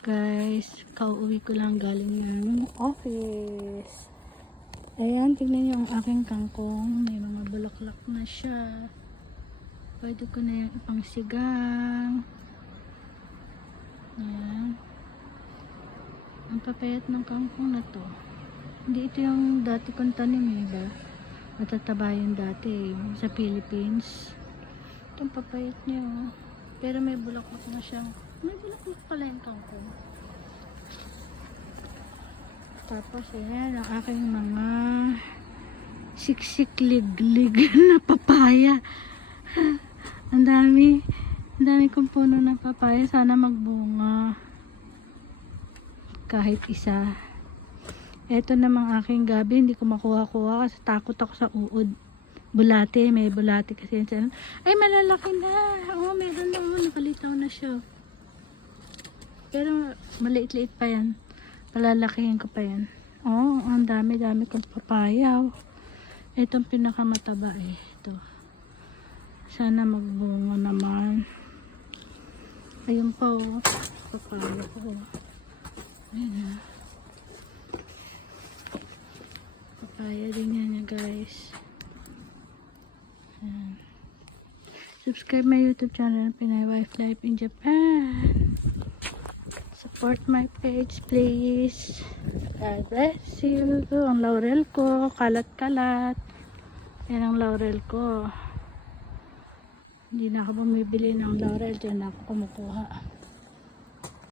Guys, kauwi ko lang galing ng office. Ayan, tignan nyo ang aking kangkong. May mga bulaklak na siya. Pwede ko na yung ipangsigang. Ayan. Ang papayat ng kangkong na to. Hindi ito yung dati kong tanim, ba? Matataba yung dati sa Philippines. Itong papayat niya, oh. Pero may bulaklak na siya. May bulaklak pala yung kangkong. Tapos, ayan, ang aking mga siksik liglig na papaya. Ang dami kong puno ng papaya. Sana magbunga. Kahit isa. Ito namang aking gabi. Hindi ko makuha-kuha kasi takot ako sa uod. Bulate. May bulate kasi. Ay, malalaki na. Oo, meron na. Nakalitaw na siya. Pero, maliit-liit pa yan. Palalakihin ko pa yan. Oh, ang dami-dami kong papaya. Itong pinakamataba eh. Ito. Sana magbunga naman. Ayun pa oh. Papaya ko. Ayan ha. Papaya din yan guys. Ayan. Subscribe my YouTube channel, Pinay Wife Life in Japan. Support my page please. God bless you. Ang laurel ko, kalat-kalat. Yan ang laurel ko. Hindi na ako bumibili ng laurel, dyan ako kumukuha.